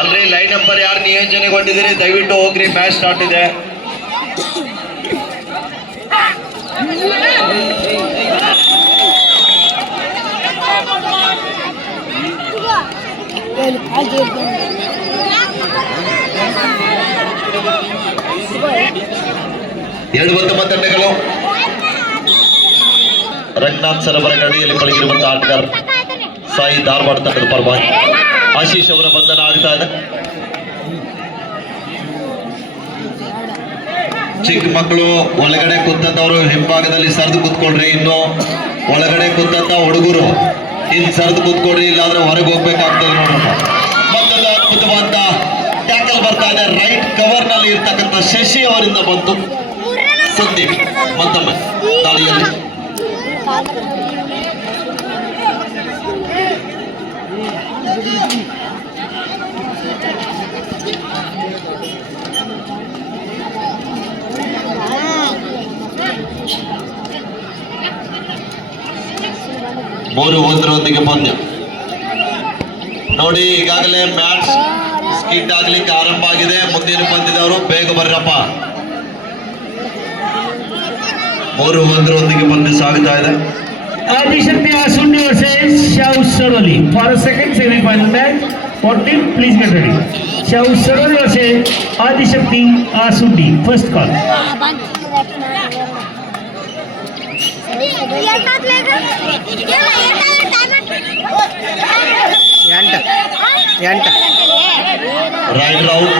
ಅಲ್ರಿ line number ಯಾರು ನಿಯೋಜನೆಗೊಂಡಿದ್ದೀರಿ ದಯವಿಟ್ಟು ಹೋಗ್ರಿ, ಮ್ಯಾಚ್ ಸ್ಟಾರ್ಟ್ ಇದೆ. ಎರಡು ತಂಡಗಳು ರಂಗನಾಥ್ ಸರೋವರ ಗಡಿಯಲ್ಲಿ ಪಳಗಿರುವಂತಹ ಆಟಗಾರ ಸಾಯಿ ಧಾರವಾಡ ತಂಡದ ಪರವಾಗಿ ಆಶೀಶ್ ಅವರ ಬಂಧನ ಆಗ್ತಾ ಇದೆ. ಚಿಕ್ಕ ಮಕ್ಕಳು ಒಳಗಡೆ ಕೂತಂತವ್ರು ಹಿಂಭಾಗದಲ್ಲಿ ಸರಿದು ಕೂತ್ಕೊಳ್ರಿ. ಇನ್ನು ಒಳಗಡೆ ಕೂತಂತ ಹುಡುಗರು ಇನ್ನು ಸರಿದು ಕೂತ್ಕೊಳ್ರಿ, ಇಲ್ಲಾಂದ್ರೆ ಹೊರಗೆ ಹೋಗ್ಬೇಕಾಗ್ತದೆ ನೋಡ್ರಪ್ಪ. ಮತ್ತೊಂದು ಅದ್ಭುತವಾದ ಟ್ಯಾಕಲ್ ಬರ್ತಾ ಇದೆ. ರೈಟ್ ಕವರ್ ನಲ್ಲಿ ಇರ್ತಕ್ಕಂಥ ಶಶಿ ಅವರಿಂದ ಬಂತು ಸಂದೀಪ್ ಮತ್ತೊಮ್ಮೆ ದಾಳಿಯಲ್ಲಿ. ಮೂರು ಒಂದರೊಂದಿಗೆ ಪಂದ್ಯ ನೋಡಿ. ಈಗಾಗಲೇ ಮ್ಯಾಚ್ ಸ್ಕಿಡ್ ಆಗ್ಲಿಕ್ಕೆ ಆರಂಭ ಆಗಿದೆ. ಮುಂದಿನ ಪಂದ್ಯದವರು ಬೇಗ ಬರ್ರಪ್ಪ. ಮೂರು ಒಂದರೊಂದಿಗೆ ಪಂದ್ಯ ಸಾಗುತ್ತಾ ಇದೆ. Adishakti Asundi versus Shav Saroli for second semifinal match. For team please get ready. Shav Saroli versus Adishakti Asundi. First call. Right out.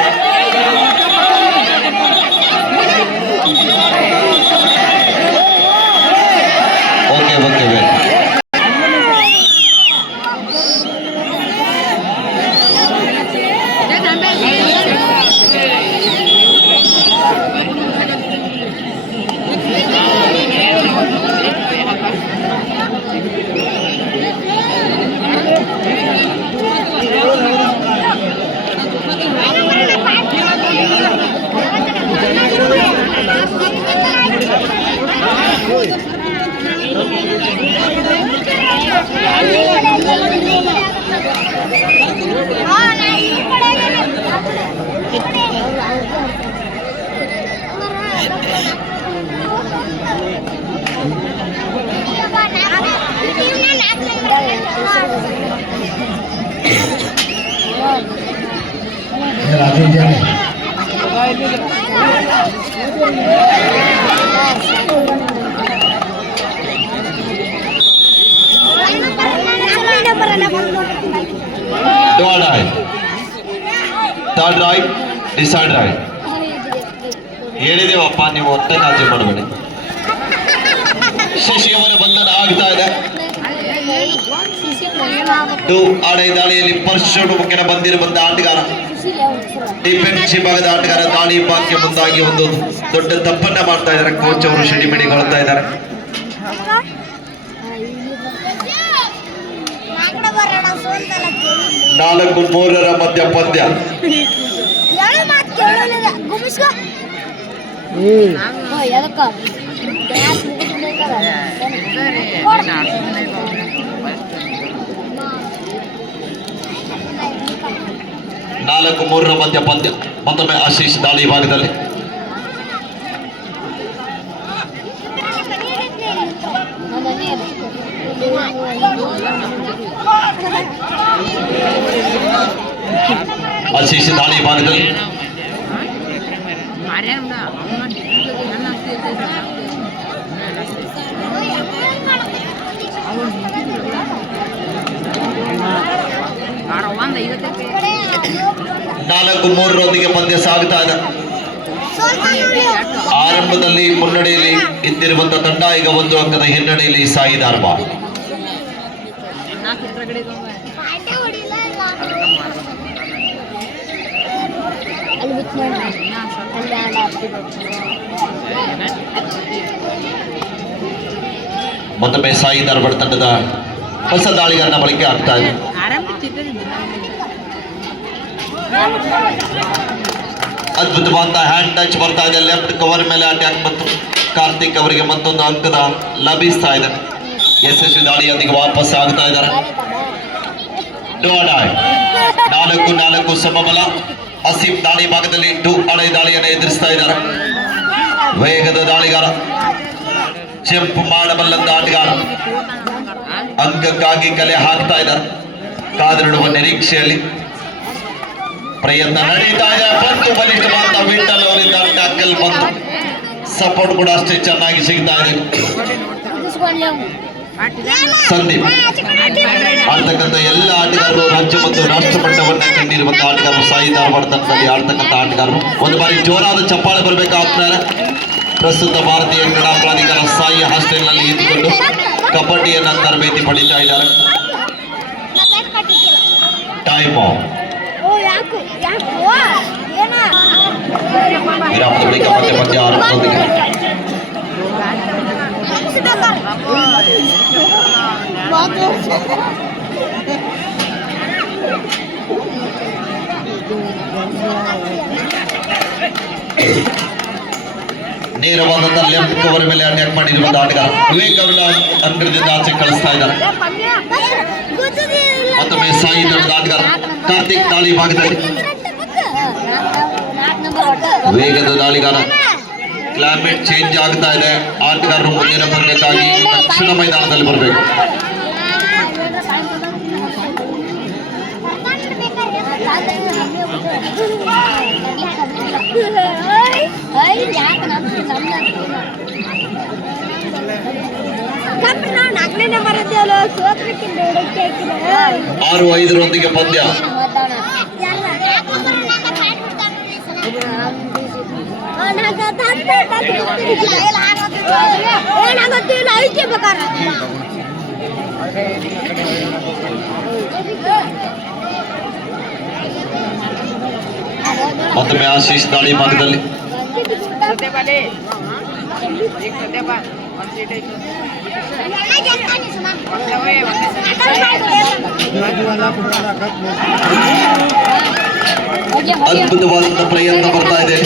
Okay third right decide right ಹೇಳಿದೇವಪ್ಪ, ನೀವು ಒತ್ತೆ ಕಾಳಜಿ ಮಾಡಬೇಡಿ. ಶಶಿ ಅವರ ಬಂಧನ ಆಗ್ತಾ ಇದೆ. ಆಡೈ ದಾಳಿಯಲ್ಲಿ ಪರ್ಶೋಡು ಮುಖ್ಯನ ಬಂದಿರುವಂತಹ ಆಟಗಾರ, ಡಿಫೆನ್ಸ್ ವಿಭಾಗದ ಆಟಗಾರ ದಾಳಿ ಭಾಗ್ಯ ಮುಂದಾಗಿ ಒಂದು ದೊಡ್ಡ ತಪ್ಪನ್ನ ಮಾಡ್ತಾ ಇದ್ದಾರೆ. ಕೋಚ್ ಅವರು ಸಿಡಿಮಿಡಿಗೊಳ್ತಾ ಇದ್ದಾರೆ. ನಾಲ್ಕು ಮೂರರ ಮಧ್ಯ ಪಂದ್ಯ. ನಾಲ್ಕು ಮೂರರ ಮಧ್ಯ ಪಂದ್ಯ. ಮತ್ತೊಮ್ಮೆ ಆಶೀಶ್ ದಾಳಿ ಭಾಗದಲ್ಲಿ. ಆಶೀಶ್ ದಾಳಿ ಭಾಗದಲ್ಲಿ. ನಾಲ್ಕು ಮೂರರೊಂದಿಗೆ ಪಂದ್ಯ ಸಾಗುತ್ತಾ ಇದೆ. ಆರಂಭದಲ್ಲಿ ಮುನ್ನಡೆಯಲ್ಲಿ ಇದ್ದಿರುವಂತಹ ತಂಡ ಈಗ ಒಂದು ಅಂಕದ ಹಿನ್ನಡೆಯಲ್ಲಿ ಸಾಯಿ ಧಾರವಾಡ. ಮತ್ತೊಮ್ಮೆ ಸಾಯಿ ಧಾರವಾಡ ತಂಡದ ಹೊಸ ದಾಳಿಗಾರನ ಬಳಕೆ ಆಗ್ತಾ ಇದೆ. ಅದ್ಭುತವಾದ ಹ್ಯಾಂಡ್ ಟಚ್ ಬರ್ತಾ ಇದೆ. ಲೆಫ್ಟ್ ಕವರ್ ಮೇಲೆ ಅಟ್ಯಾಕ್ ಮತ್ತು ಕಾರ್ತಿಕ್ ಅವರಿಗೆ ಮತ್ತೊಂದು ಅಂಕದ ಲಭಿಸ್ತಾ ಇದೆ. ಯಶಸ್ವಿ ದಾಳಿಯೊಂದಿಗೆ ವಾಪಸ್ ಆಗ್ತಾ ಇದ್ದಾರೆ. 4-4 ಸಮಬಲ. ಅಸೀಫ್ ದಾಳಿ ಭಾಗದಲ್ಲಿ ಅಡೆ ದಾಳಿಯನ್ನು ಎದುರಿಸ್ತಾ ಇದ್ದಾರೆ. ವೇಗದ ದಾಳಿಗಾರ, ಜಂಪ್ ಮಾಡಬಲ್ಲಂತ ಆಟಗಾರ, ಅಂಕಕ್ಕಾಗಿ ಕಲೆ ಹಾಕ್ತಾ ಇದ್ದಾರೆ. ಕಾದಿಡುವ ನಿರೀಕ್ಷೆಯಲ್ಲಿ ಪ್ರಯತ್ನ ನಡೀತಾ ಇದೆ. ಬಂತು ಬಲಿಷ್ಠವಾದ ವಿಠಲ್ ಅವರಿಂದ ಟ್ಯಾಕಲ್ ಬಂತು. ಸಪೋರ್ಟ್ ಕೂಡ ಅಷ್ಟೇ ಚೆನ್ನಾಗಿ ಸಿಗ್ತಾ ಇದೆ. ಸಂದೀಪ್ ಆಡ್ತಕ್ಕಂಥ ಎಲ್ಲ ಆಟಗಾರರು ರಾಜ್ಯ ಮತ್ತು ರಾಷ್ಟ್ರ ಮಟ್ಟವನ್ನ ಕಂಡಿರುವಂತಹ ಆಟಗಾರರು, ಸಾಯಿ ಧಾರವಾಡ ತಂಡದಲ್ಲಿ ಆಡ್ತಕ್ಕಂಥ ಆಟಗಾರರು. ಒಂದು ಬಾರಿ ಜೋರಾದ ಚಪ್ಪಾಳೆ ಬರಬೇಕಾಗ್ತಾರೆ. ಪ್ರಸ್ತುತ ಭಾರತೀಯ ಕ್ರೀಡಾ ಪ್ರಾಧಿಕಾರ ಸಾಯಿ ಹಾಸ್ಟೆಲ್ನಲ್ಲಿ ಇದ್ದುಕೊಂಡು ಕಬಡ್ಡಿಯನ್ನ ತರಬೇತಿ ಪಡೀತಾ ಇದ್ದಾರೆ. ಟೈಮ್ ವಿರಾಮದ ಬಳಿಕ ಮತ್ತೆ ಪಂದ್ಯ ಆರಂಭದೊಂದಿಗೆ ನೇರವಾದಂತ ಲೆಫ್ಟ್ ಕವರ್ ಮೇಲೆ ಅಟ್ಯಾಕ್ ಮಾಡಿರುವಂತಹ ಆಟಗಾರ ವಿವೇಕ್ ಅವರ ಅಂಕದಿಂದ ಆಚೆ ಕಳಿಸ್ತಾ ಇದ್ದಾರೆ. ಮತ್ತೊಮ್ಮೆ ಸಾಯಿ ತಂಡದ ಆಟಗಾರ ಕಾರ್ತಿಕ್ ದಾಳಿ ಭಾಗದಲ್ಲಿ ವೇಗದ ದಾಳಿಗಾರ. ಕ್ಲೈಮೇಟ್ ಚೇಂಜ್ ಆಗ್ತಾ ಇದೆ. ಆಟಗಾರರು ಮುಂದಿನ ಪಂದ್ಯಕ್ಕಾಗಿ ತಕ್ಷಣ ಮೈದಾನದಲ್ಲಿ ಬರಬೇಕು. ಆರು 5 ಪಂದ್ಯ. ಮತ್ತೊಮ್ಮೆ ಆಶೀಶ್ ದಾಳಿ ಭಾಗದಲ್ಲಿ ಅದ್ಭುತವಾದಂತ ಪ್ರಯತ್ನ ಬರ್ತಾ ಇದೆ.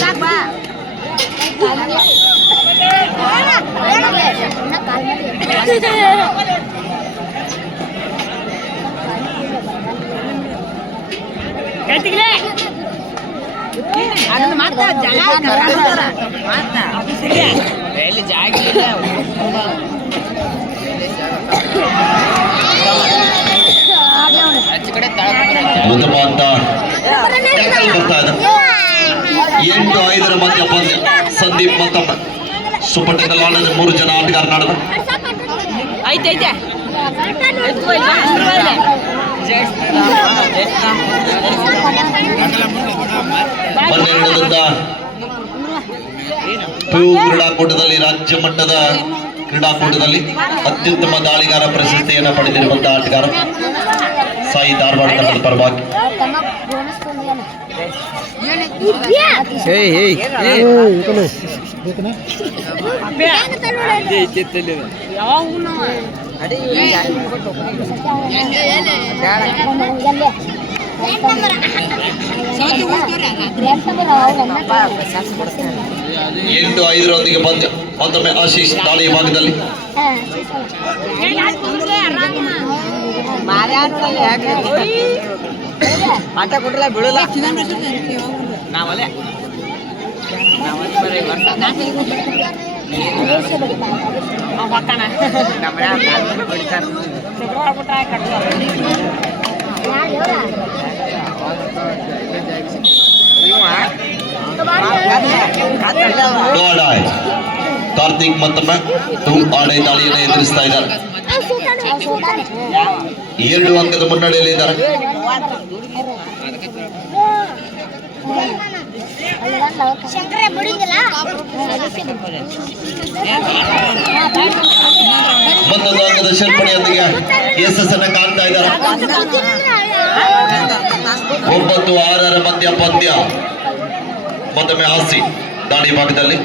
ಉತ್ತಮವಾದ ಟ್ಯಾಕಲ್ ಬರ್ತಾ ಇದೆ. 8-5 ಮಧ್ಯ ಪಂದ್ಯ. ಸಂದೀಪ್ ಮತ್ತೊಮ್ಮೆ ಸೂಪರ್ ಟೆಕಲ್ ಆಡದ 3 ಜನ ಆಟಗಾರ ನಡುವೆ ನಡೆದಂತ ಕ್ರೀಡಾಕೂಟದಲ್ಲಿ ರಾಜ್ಯ ಮಟ್ಟದ ಕ್ರೀಡಾಕೂಟದಲ್ಲಿ ಅತ್ಯುತ್ತಮ ದಾಳಿಗಾರ ಪ್ರಶಸ್ತಿಯನ್ನು ಪಡೆದಿರುವಂತಹ ಆಟಗಾರ ಸಾಯಿ ಧಾರವಾಡ ತಂಡದ ಪರವಾಗಿ. ಎಂಟು 5 ಪಂದ್ಯ. ಮತ್ತೊಮ್ಮೆ ಆಶೀಶ್ ದಾಳಿ ಭಾಗದಲ್ಲಿ ಆಟ ಕೊಟ್ರಲ್ಲ ಬಿಡಲ್ಲ ನಾವಲ್ಲೇ ಕಾರ್ತಿಕ್ ಮತ್ತೊಮ್ಮೆ ಆಡೆ ದಾಳಿಯನ್ನು ಎದುರಿಸ್ತಾ ಇದ್ದಾರೆ. 2 ಅಂಕದ ಮುನ್ನಡೆಯಲ್ಲಿದ್ದಾರೆ. ಮತ್ತೊಂದು ಅಂಕದ ಸೇರ್ಪಡೆಯೊಂದಿಗೆ ಯಶಸ್ಸನ್ನು ಕಾಣ್ತಾ ಇದ್ದಾರೆ. 9-6 ಮಧ್ಯ ಪಂದ್ಯ. ಮತ್ತೊಮ್ಮೆ ಆಸಿ ದಾಳಿ ಭಾಗದಲ್ಲಿ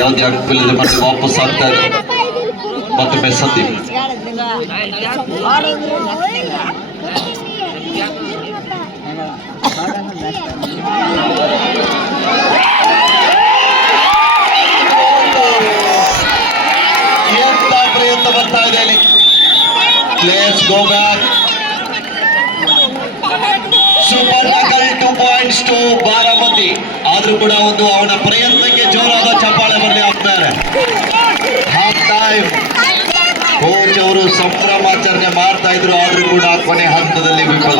ಯಾವುದೇ ಅಡ್ಡಿಲ್ಲದೆ ಮತ್ತೆ ವಾಪಸ್ ಆಗ್ತಾ ಇದೆ. ಮತ್ತೊಮ್ಮೆ Sandeep Let's go back. Super tackle 2 points to Baramati. ಆದ್ರೂ ಕೂಡ ಒಂದು ಅವನ ಪ್ರಯತ್ನಕ್ಕೆ ಜೋರಾದ ಚಪ್ಪಾಳೆ ಬರಲಿ ಆಗ್ತಾರೆ. ಹಾಫ್ ಟೈಮ್ ಕೋಚ್ ಅವರು ಸಂಭ್ರಮಾಚರಣೆ ಮಾಡ್ತಾ ಇದ್ರು, ಆದ್ರೂ ಕೂಡ ಕೊನೆ ಹಂತದಲ್ಲಿ ವಿಫಲ.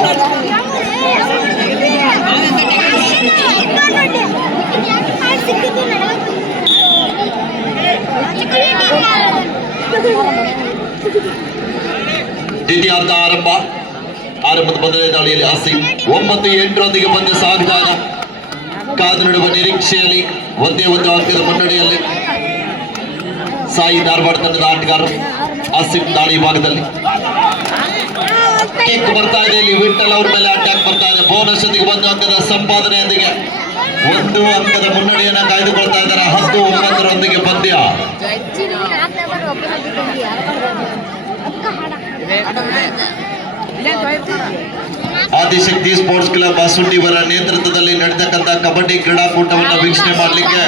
ದ್ವಿತೀಯಾರ್ಧ ಆರಂಭದ ಮೊದಲನೇ ದಾಳಿಯಲ್ಲಿ ಆಸಿಫ್ 9-8 ಪಂದ್ಯ ಸಾಗ್ತಾ ಇದೆ. ಕಾದು ನಡುವ ನಿರೀಕ್ಷೆಯಲ್ಲಿ ಒಂದೇ ಒಂದು ಅಂಕದ ಮುನ್ನಡೆಯಲ್ಲಿ ಸಾಯಿ ಧಾರವಾಡ ತಂಡದ ಆಟಗಾರರು. ಆಸಿಫ್ ದಾಳಿ ಭಾಗದಲ್ಲಿ ಕಿಕ್ ಬರ್ತಾ ಇದೆ. ಇಲ್ಲಿ ವಿಠಲ್ ಅವ್ರ ಮೇಲೆ ಅಟ್ಯಾಕ್ ಬರ್ತಾ ಇದೆ. ಬೋನಸ್ ಜೊತೆಗೆ 1 ಅಂಕದ ಸಂಪಾದನೆಯೊಂದಿಗೆ 1 ಅಂಕದ ಮುನ್ನಡೆಯನ್ನ ಕಾಯ್ದುಕೊಳ್ತಾ ಇದ್ದಾರೆ. 10-9 ಪಂದ್ಯ. ಆದಿಶಕ್ತಿ ಸ್ಪೋರ್ಟ್ಸ್ ಕ್ಲಬ್ ಅಸುಂಡಿವರ ನೇತೃತ್ವದಲ್ಲಿ ನಡೆತಕ್ಕಂಥ ಕಬಡ್ಡಿ ಕ್ರೀಡಾಕೂಟವನ್ನು ವೀಕ್ಷಣೆ ಮಾಡಲಿಕ್ಕೆ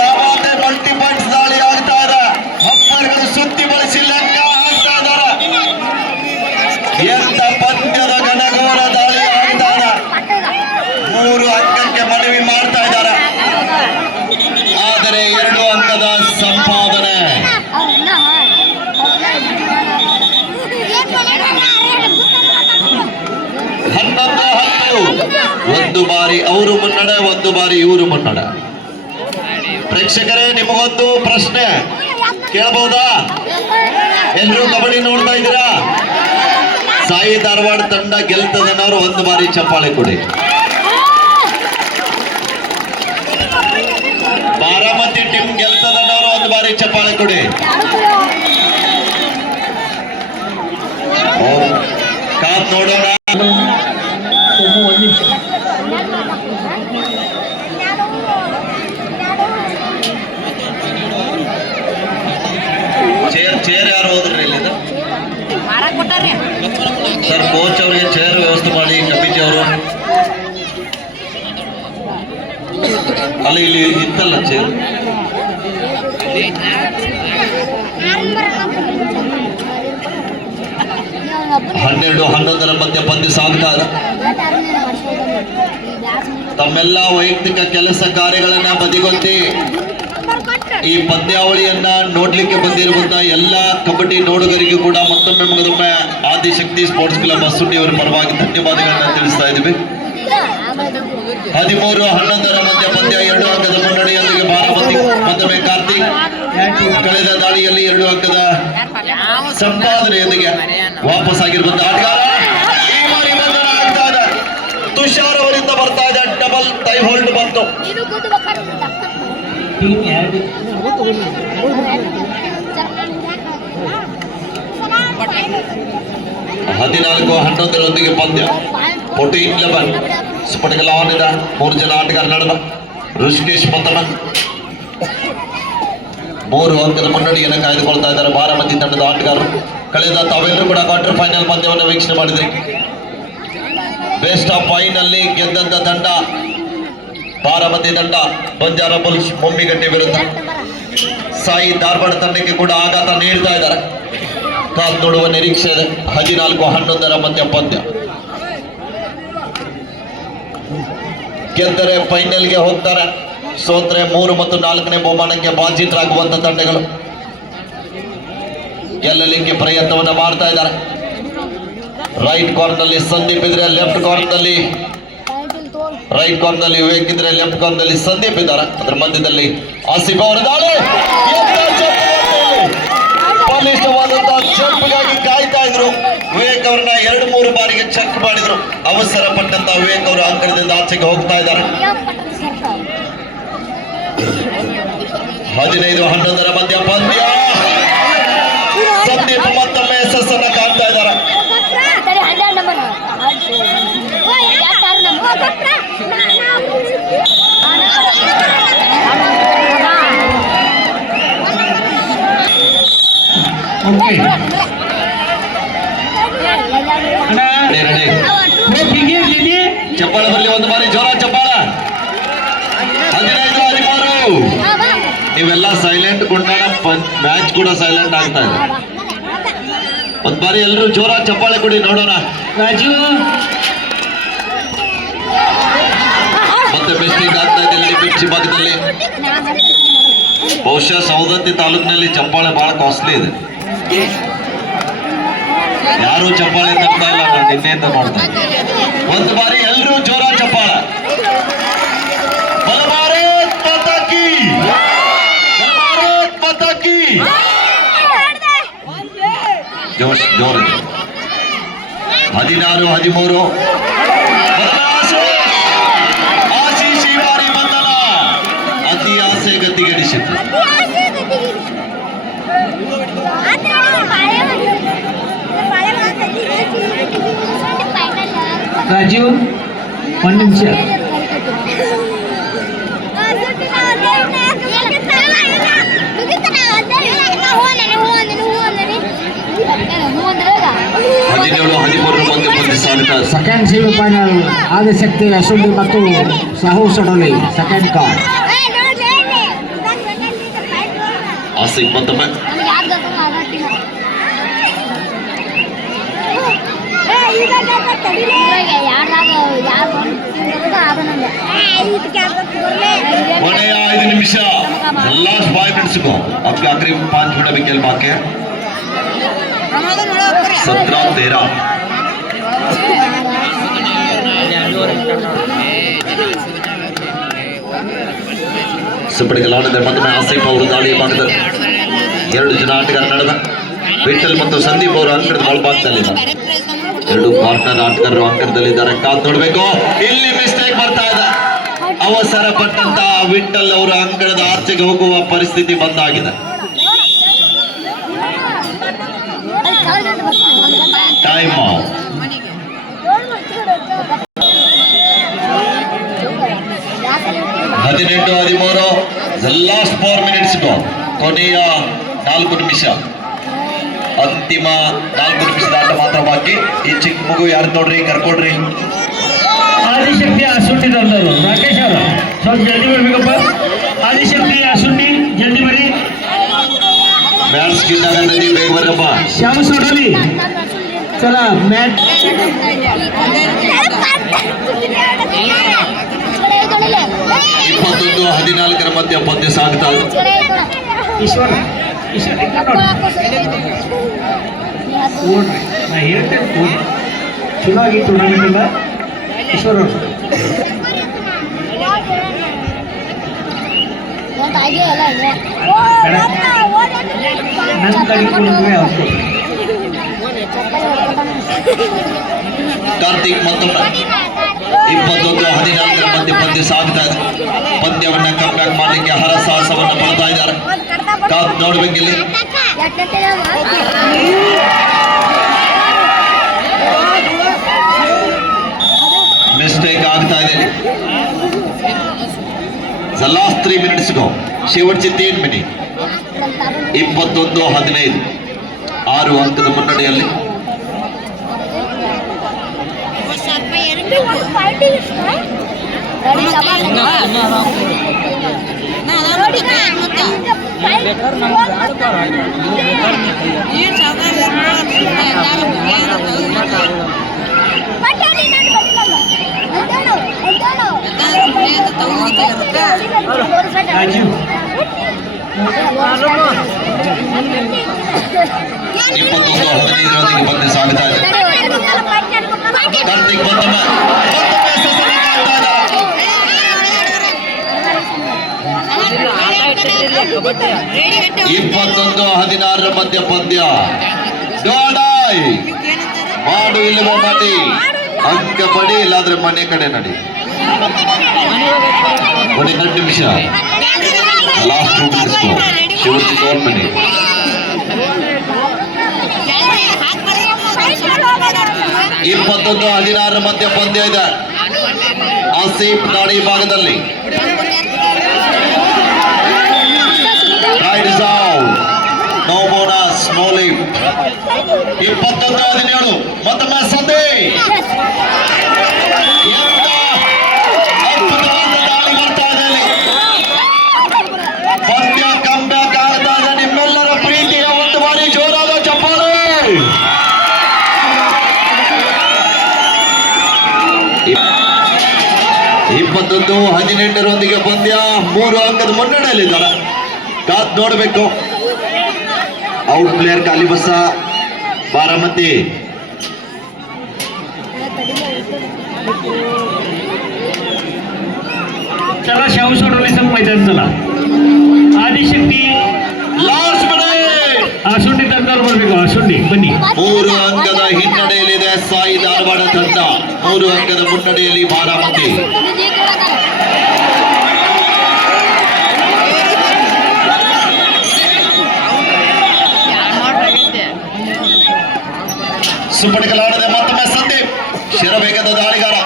ಯಾವುದೇ ಮಲ್ಟಿ ಪಾಯಿಂಟ್ಸ್ ದಾಳಿ ಆಗ್ತಾ ಇದೆ. ಹಪ್ಪರ್ಗಳು ಸುತ್ತಿ ಬಳಸಿ ಲೆಕ್ಕ ಹಾಕ್ತಾ ಇದ್ದಾರೆ. ಎಂತ ಪಂದ್ಯದ ಘನಘೋರ ದಾಳಿ ಆಗ್ತಾ ಇದೆ. 3 ಅಂಕಕ್ಕೆ ಮನವಿ ಮಾಡ್ತಾ ಇದ್ದಾರೆ, ಆದರೆ 2 ಅಂಕದ ಸಂಪಾದನೆ. 11-10. 1 ಬಾರಿ ಅವರು ಮುನ್ನಡೆ, 1 ಬಾರಿ ಇವರು ಮುನ್ನಡೆ. ಪ್ರೇಕ್ಷಕರೇ, ನಿಮಗೊಂದು ಪ್ರಶ್ನೆ ಕೇಳಬಹುದಾ? ಎಲ್ಲರೂ ಕಬಡ್ಡಿ ನೋಡ್ತಾ ಇದ್ದೀರಾ? ಸಾಯಿ ಧಾರವಾಡ ತಂಡ ಗೆಲ್ತದನ್ನೋರು 1 ಬಾರಿ ಚಪ್ಪಾಳೆ ಕೊಡಿ. ಬಾರಾಮತಿ ಟೀಮ್ ಗೆಲ್ತದನ್ನೋರು 1 ಬಾರಿ ಚಪ್ಪಾಳೆ ಕೊಡಿ. ಕಾದ್ ನೋಡೋಣ. ಚೇರ್ ಯಾರು ಹೋದ್ರಿ ಇಲ್ಲಿಂದ? ಸರ್, ಕೋಚ್ ಅವರಿಗೆ ಚೇರ್ ವ್ಯವಸ್ಥೆ ಮಾಡಿ, ಕಮಿಟಿ ಅವರು. ಅಲ್ಲಿ ಇಲ್ಲಿ ಇತ್ತಲ್ಲ ಚೇರ್. 12-11 ಮಧ್ಯೆ ಪಂದ್ಯ ಸಾಗ್ತಾ ಇದೆ. ತಮ್ಮೆಲ್ಲ ವೈಯಕ್ತಿಕ ಕೆಲಸ ಕಾರ್ಯಗಳನ್ನ ಬದಿಗೊತ್ತಿ ಈ ಪಂದ್ಯಾವಳಿಯನ್ನ ನೋಡ್ಲಿಕ್ಕೆ ಬಂದಿರುವಂತ ಎಲ್ಲ ಕಬಡ್ಡಿ ನೋಡುಗರಿಗೂ ಕೂಡ ಮತ್ತೊಮ್ಮೆ ಆದಿಶಕ್ತಿ ಸ್ಪೋರ್ಟ್ಸ್ ಕ್ಲಬ್ ಅಸುಂಡಿ ಅವರ ಪರವಾಗಿ ಧನ್ಯವಾದಗಳನ್ನ ತಿಳಿಸ್ತಾ ಇದ್ದೀವಿ. 13-11 ಮಧ್ಯ ಪಂದ್ಯ 2 ಅಂಕದ ಮುನ್ನಡೆಯೊಂದಿಗೆ ಬಾರಾಮತಿ. ಮತ್ತೊಮ್ಮೆ ಕಾರ್ತಿಕ್ ಕಳೆದ ದಾಳಿಯಲ್ಲಿ 2 ಅಂಕದ ಸಂಪಾದನೆಯೊಂದಿಗೆ ವಾಪಸ್ ಆಗಿರುವಂತಹ ಆಟಗಾರ. ಈ ಬಾರಿ ಬಂಧನ ಆಗ್ತಾ ಇದೆ. ತುಷಾರ್ ಅವರಿಂದ ಬರ್ತಾ ಇದೆ. ಡಬಲ್ ಟೈ ಹೋಲ್ಡ್ ಬಂತು. 14-11 ಪಂದ್ಯ. 14-11 ಸ್ಫಟಿಕ ಲಾವಣಿದ 3 ಜನ ಆಟಗಾರ ನಡುವ ಋಷಿಕೇಶ್ ಮತನ 3 ಅಂಕದ ಮುನ್ನಡೆಯನ್ನು ಕಾಯ್ದುಕೊಳ್ತಾ ಇದ್ದಾರೆ ಬಾರಾಮತಿ ತಂಡದ ಆಟಗಾರರು. ಕಳೆದ ತಾವೆಲ್ಲರೂ ಕೂಡ ಕ್ವಾರ್ಟರ್ ಫೈನಲ್ ಪಂದ್ಯವನ್ನು ವೀಕ್ಷಣೆ ಮಾಡಿದ್ರಿ. ಬೆಸ್ಟ್ ಆಫ್ ಫೈನಲ್ಲಿ ಗೆದ್ದಂತ ತಂಡ ಬಾರಾಮತಿ ತಂಡ ಬಂಜಾರ ಬುಲ್ಸ್ ಮೊಮ್ಮಿಗಟ್ಟಿ ವಿರುದ್ಧ. ಸಾಯಿ ಧಾರವಾಡ ತಂಡಕ್ಕೆ ಕೂಡ ಆಘಾತ ನೀಡ್ತಾ ಇದ್ದಾರೆ. ಕಾದ್ ನೋಡುವ ನಿರೀಕ್ಷೆ ಇದೆ. 14-11 ಮಧ್ಯ ಪಂದ್ಯ. ಗೆದ್ದರೆ ಫೈನಲ್ಗೆ ಹೋಗ್ತಾರೆ, ಸೋತ್ರೆ 3 ಮತ್ತು 4ನೇ ಬಹುಮಾನಕ್ಕೆ ಬಾಧ್ಯರಾಗುವಂತ ತಂಡಗಳು ಗೆಲ್ಲಲಿಕ್ಕೆ ಪ್ರಯತ್ನವನ್ನ ಮಾಡ್ತಾ ಇದ್ದಾರೆ. ರೈಟ್ ಕಾರ್ನಲ್ಲಿ ಸಂದೀಪ್ ಇದ್ರೆ, ಲೆಫ್ಟ್ ಕಾರ್ನಲ್ಲಿ ವಿವೇಕ್ ಇದ್ರೆ, ಲೆಫ್ಟ್ ಕಾರ್ನಲ್ಲಿ ಸಂದೀಪ್ ಇದ್ದಾರೆ. ಅದರ ಮಧ್ಯದಲ್ಲಿ ಆಸಿಫ್ ಅವರ ದಾಳಿ. ಬಲಿಷ್ಠವಾದಂತಹ ಜಂಪ್ಗಾಗಿ ಕಾಯ್ತಾ ಇದ್ರು. ವಿವೇಕ್ ಅವ್ರನ್ನ 2-3 ಬಾರಿಗೆ ಚೆಕ್ ಮಾಡಿದ್ರು. ಅವಸರ ಪಟ್ಟಂತ ವಿವೇಕ್ ಅವರು ಅಂಕಣದಿಂದ ಆಚೆಗೆ ಹೋಗ್ತಾ ಇದ್ದಾರೆ. 15-11 ಮಧ್ಯ ಪಂದ್ಯ. ಸಂದೀಪ್ ಮತ್ತೊಮ್ಮೆ ಯಶಸ್ಸನ್ನ ಕಾಣ್ತಾ ಇದ್ದಾರೆ. ಚಪ್ಪಾಳ ಬರಲಿ, 1 ಬಾರಿ ಜೋರ ಚಪ್ಪಾಳ. 15-13 ನೀವೆಲ್ಲ ಸೈಲೆಂಟ್ ಕೊಂಡಾಗ ಮ್ಯಾಚ್ ಕೂಡ ಸೈಲೆಂಟ್ ಆಗ್ತಾ ಇದೆ. ಒಂದ್ ಬಾರಿ ಎಲ್ಲರೂ ಜೋರ ಚಪ್ಪಾಳೆ ಕೊಡಿ ನೋಡೋಣ. ರಾಜು ಮತ್ತೆ ಬೆಸ್ಟಿಂಗ್ ಆಗ್ತಾ ಇದೆ ಲಿಮಿಟ್ಸಿ ಭಾಗದಲ್ಲಿ. ಬಹುಶಃ ಸೌದತ್ತಿ ತಾಲೂಕಿನಲ್ಲಿ ಚಪ್ಪಾಳೆ ಬಹಳ ಕಾಸ್ಟ್ಲಿ ಇದೆ. ಯಾರು ಚಪ್ಪಾಳೆ ತರ್ತಾ ಇಲ್ಲ, ನಾನು ನಿನ್ನೆಯಿಂದ ನೋಡ್ತಾ ಇದ್ದೆ. ಒಂದು ಬಾರಿ ಎಲ್ಲರೂ ಜೋರ ಚಪ್ಪಾಳೆ. ಭಾರತ್ ಮಾತಾ ಕೀ, ಭಾರತ್ ಮಾತಾ ಕೀ. ಜೋಶ್ ಜೋರಿದೆ. 16, 13 ಆಶೀಶ್ ಈ ಬಾರಿ ಬಂದಲ್ಲ, ಅತಿ ಆಸೆ ಗತಿಗೆಡಿಸಿತು. ರಾಜು 1 ನಿಮಿಷ. ಹದಿನೇಳು 13 ಮುಂದೆ ಸಾಗುತ್ತಾ. ಸೆಕೆಂಡ್ ಸೆಮಿಫೈನಲ್ ಆದಿಶಕ್ತಿ ಅಸುಂಡಿ ಮತ್ತು ಸಾಹು ಸಡೋಲಿ ಸೆಕೆಂಡ್ ಕಾರ್ಡ್. ಆಸಿಫ್ ಮತ್ತೊಮ್ಮೆ ಕೊನೆಯ 5 ನಿಮಿಷ. लास्ट 5 मिनट्स को आपके आखिरी 5 मिनट अभी खेल बाकी है. 17-13 ಸುಪಡಿಗಲಾಡಿದ ಮತ್ತೊಮ್ಮೆ ಆಸಿಫ್ ಅವರು ದಾಳಿ ಭಾಗದಲ್ಲಿ 2 ಜನ ಆಟಗಾರ ನಡೆದ. ವಿಠಲ್ ಮತ್ತು ಸಂದೀಪ್ ಅವರು ಅಂಕಣದ ಒಳಭಾಗದಲ್ಲಿದ್ದಾರೆ. 2 ಪಾರ್ಟ್ನರ್ ಆಟಗಾರರು ಅಂಕಣದಲ್ಲಿದ್ದಾರೆ. ಕಾದ್ ನೋಡ್ಬೇಕು. ಇಲ್ಲಿ ಮಿಸ್ಟೇಕ್ ಬರ್ತಾ ಇದೆ. ಅವಸರ ಪಟ್ಟಂತ ವಿಠಲ್ ಅವರು ಅಂಕಣದ ಆಚೆಗೆ ಹೋಗುವ ಪರಿಸ್ಥಿತಿ ಬಂದಾಗಿದೆ. ಟೈಮ್ 18-13 ಲಾಸ್ಟ್ 4 ಮಿನಿಟ್ಸ್ ಕೊನೆಯ 4 ನಿಮಿಷ. ಅಂತಿಮ 4 ನಿಮಿಷದ ಆಟ ಮಾತ್ರ ಬಾಕಿ. ಈ ಚಿಕ್ಕ ಮಗು ಯಾರು ನೋಡ್ರಿ, ಕರ್ಕೊಡ್ರಿ. ಆದಿಶಕ್ತಿ ಅಸುಂಡಿ ತಂದರು ರಾಕೇಶ್ ಅವರು ಸ್ವಲ್ಪ ಜಲ್ದಿ ಬರ್ಬೇಕಪ್ಪ. ಆದಿಶಕ್ತಿ ಅಸುಂಡಿ ಜಲ್ದಿ ಬರ್ರಿ. ಮ್ಯಾಚ್ ಗಿಟ್ಟಾಗ ಬೇಗ ಬರ್ರಪ್ಪ. ಶ್ಯಾಮ ಸೋಡಲಿ ಚಲ ಮ್ಯಾಚ್ 21-14 ಮಧ್ಯ ಪಂದ್ಯ ಸಾಗ್ತಾ ಇದೆ. ಈಶ್ವರ ನೋಡ್ರಿ ನಾ ಹೇಳ್ತೇನೆ ಚಲೋ ಆಗಿ ಟೂರ್ನಮೆಂಟ್ ಇಲ್ಲ. ಈಶ್ವರ ಅವರು ನನ್ನ ಕಡೆ ಕೊಡುವೆ ಅವ್ರು. ಕಾರ್ತಿಕ್ ಮತ್ತೊಮ್ಮೆ 21-14 ಮಧ್ಯ ಪಂದ್ಯ ಸಾಗ್ತಾ ಇದೆ. ಪಂದ್ಯವನ್ನ ಕಮ್ ಬ್ಯಾಕ್ ಮಾಡಲಿಕ್ಕೆ ಹರಸಾಹಸವನ್ನ ಮಾಡ್ತಾ ಇದ್ದಾರೆ. ಕಾದ್ ನೋಡ್ಬೇಕಿಲ್ಲಿ. ಮಿಸ್ಟೇಕ್ ಆಗ್ತಾ ಇದೆ. ಲಾಸ್ಟ್ 3 ಮಿನಿಟ್ಸ್ ಗೋ. शेवटचे 3 ಮಿನಿಟ್. 21-15 6 ಅಂಕದ ಮುನ್ನಡೆಯಲ್ಲಿ. ರಾಜು 21-15 ಪಂದ್ಯ ಸಾಗ್ತಾ ಇದೆ. ಕಾರ್ತಿಕ್ ಮತ್ತೊಮ್ಮೆ 21-16 ಮಧ್ಯ ಪಂದ್ಯ. ಡೋಡಾಯ್ ಮಾಡು ಇಲ್ಲವೋ ಮಾಡಿ, ಅಂಕ ಪಡಿ ಇಲ್ಲಾದ್ರೆ ಮನೆ ಕಡೆ ನಡಿ. ಕೊನೆ 2 ನಿಮಿಷ. Last 2 minutes. शेवटचे 2 ಮಿನಿಟ್. 21-16 ಮಧ್ಯ ಪಂದ್ಯ ಇದೆ. ಆಸಿಫ್ ದಾಳಿ ಭಾಗದಲ್ಲಿ right is out. No bonus, no lead. 21-17 ಮತ್ತೊಮ್ಮೆ ಸಂಧಿ. ಎಂತ ಅದ್ಭುತವಾದ ದಾಳಿ ಬರ್ತಾ ಇದೆ ಇಲ್ಲಿ. 21-18 ಪಂದ್ಯ 3 ಅಂಕದ ಮುನ್ನಡೆಯಲ್ಲಿದ್ದಾರೆ. ಕಾದ್ ನೋಡಬೇಕು. ಔಟ್ ಪ್ಲೇಯರ್ ಖಾಲಿ ಬಸ ಬಾರಾಮತಿ. चला शाहू सोडवली संघ मैदान चला. आदिशक्ती ಲಾಸ್ಟ್ ಮಿನಿಟ್ ಆಸುಂಡಿ ತಂಡ ಬರ್ಬೇಕು. ಆಸುಂಡಿ ಬನ್ನಿ. 3 ಅಂಕದ ಹಿನ್ನಡೆಯಲ್ಲಿದೆ ಸಾಯಿ ಧಾರವಾಡ ತಂಡ. 3 ಅಂಕದ ಮುನ್ನಡೆಯಲ್ಲಿ ಬಾರಾಮತಿ. ಸುಪಟಿಕಲಾಡದೆ ಮತ್ತೊಮ್ಮೆ ಸಂದೀಪ್ ಶಿರವೇಗದ ದಾಳಿಗಾರ.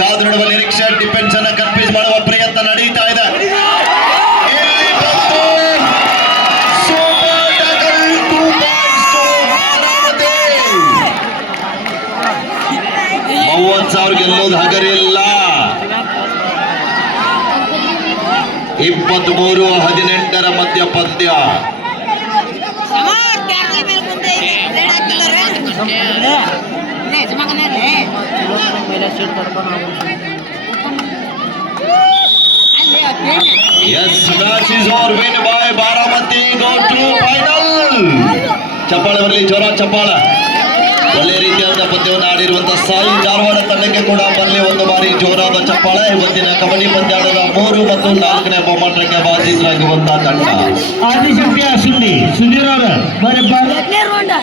ಕಾದು ನೋಡುವ ನಿರೀಕ್ಷೆ. ಡಿಫೆನ್ಸ್ ಅನ್ನ ಕನ್ಫ್ಯೂಸ್ ಮಾಡುವ ಪ್ರಯತ್ನ ನಡೀತಾ ಇದೆ. ಇಲ್ಲಿ ಬಂತು. Super tackle. 2 points to Baramati. 30,000 ಗೆಲ್ಲೋದು ಹಗರಿಲ್ಲ. 23-18 ಮಧ್ಯ ಪಂದ್ಯ. Yes, match is over. Win by Baramati. Go to final. ಚಪ್ಪಾಳೆ ಬರಲಿ, ಜೋರ ಚಪ್ಪಾಳ. ಒಳ್ಳೆ ರೀತಿಯಾದ ಪಂದ್ಯವನ್ನು ಆಡಿರುವಂತಹ ಸಾಯಿ ಧಾರವಾಡ ತಂಡಕ್ಕೆ ಕೂಡ ಬರಲಿ ಒಂದು ಬಾರಿ ಜೋರಾದ ಚಪ್ಪಾಳೆ. ಇವತ್ತಿನ ಕಬಡ್ಡಿ ಪಂದ್ಯಾಟದ 3 ಮತ್ತು 4ನೇ ಬಹುಮಾನಕ್ಕೆ ಬಾಧಿತರಾಗಿರುವಂತಹ ತಂಡ ಆದಿಶಕ್ತಿ ಆಸುಂಡಿ. ಸುಧೀರ್ ಅವರ ಬರಪ್ಪ.